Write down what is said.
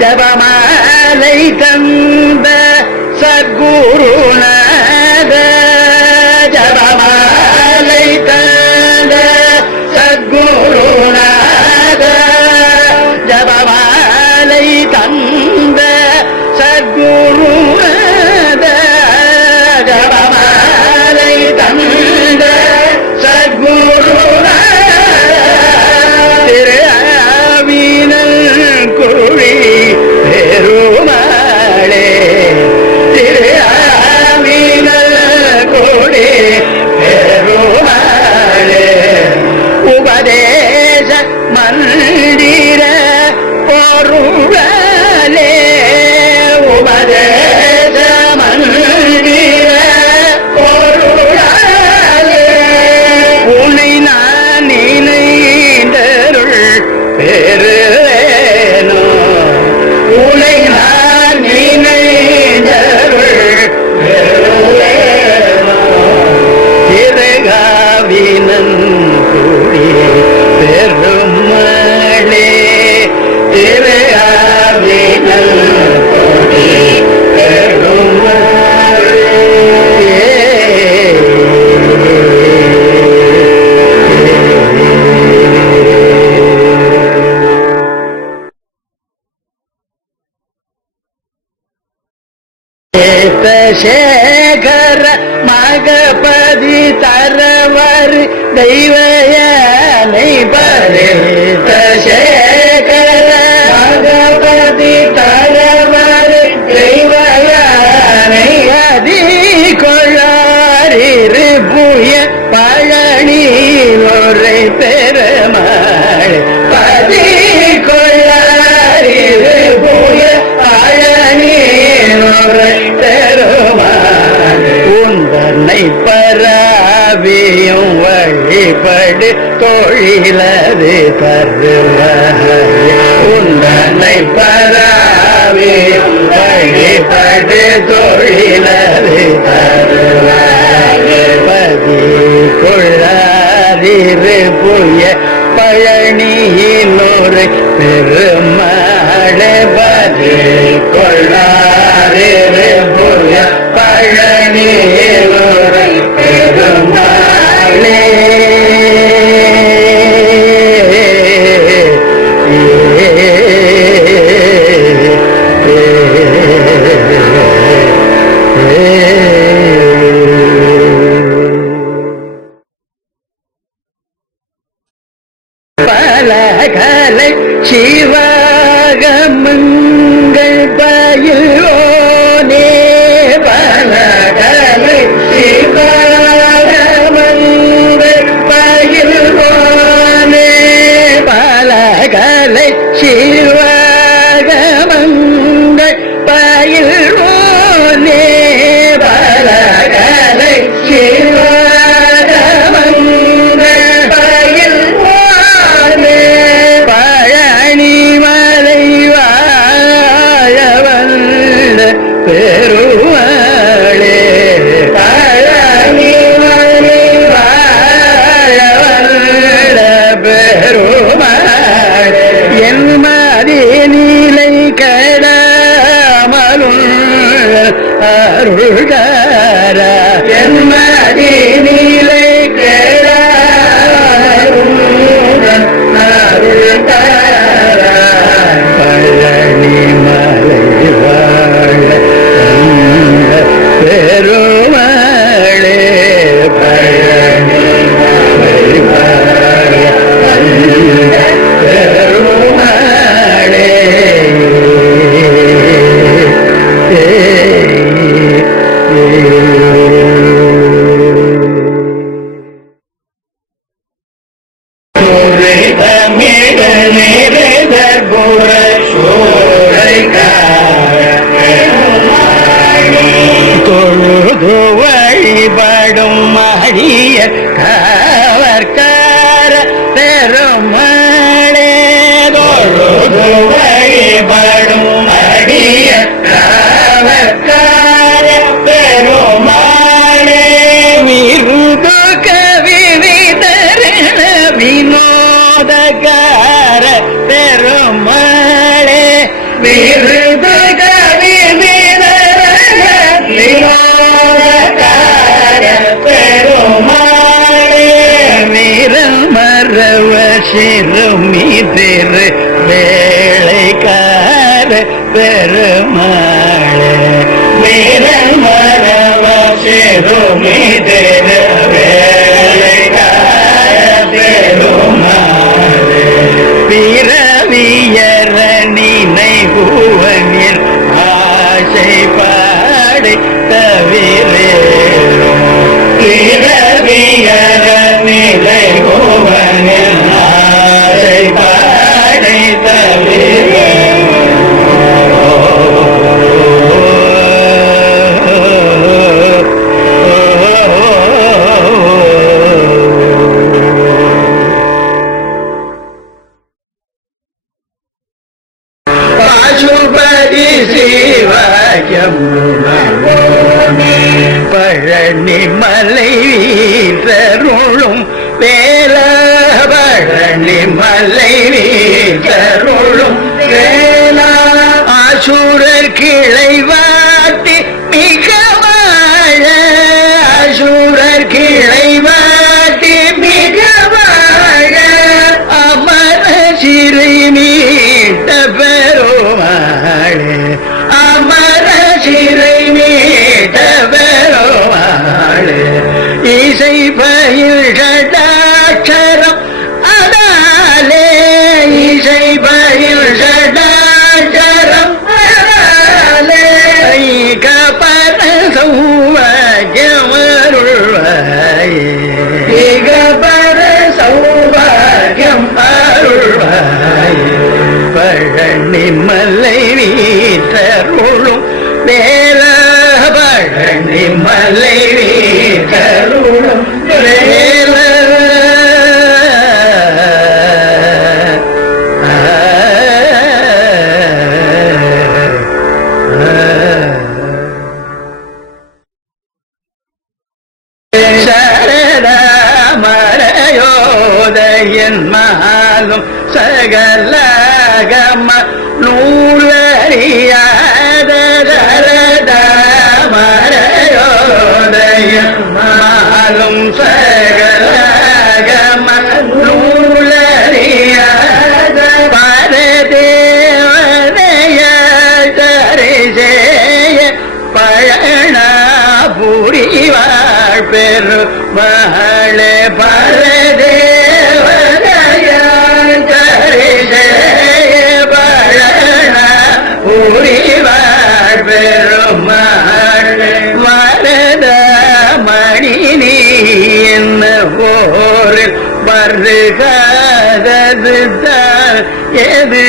ஜபமாலை தந்த சத்குருண பர் தெய்வயானை பரித்த சேகர பகவதி தகவரு தெய்வயானை அதி கொள்ளாரிரு புய பழனி ஒரை பெருமாள். பதி கொள்ளாரிரு புய பழனி ஒரை பெருமாள். உந்தனை பரா கவியும் வழிபடு தொழிலது தருவது உண்டனை பராவியும் வழிபடு தொழிலது தருவது பதி கொள்ளாரிரு புய பழனியிலோரு பெருமாளே பதி கொள்ளாரிரு புய Palani Shiva Hey, hey, hey. சிறுமி திரு வேலைக்கார பெருமாள். வீரமரவ சிறுமி திரு மலை வீரருளும் வேலபழனி மலை வீரருளும் வேலா. ஆசூரர் கிளைவா அகலகம நூலறியாதமரையோடைய மாலும் சகலகம நூலறியாத பரதேவனைய தரிசேய பயண புரிவாழ் பெரு மகளே பரதே கணினி என்ன போரில் வருகிறது எது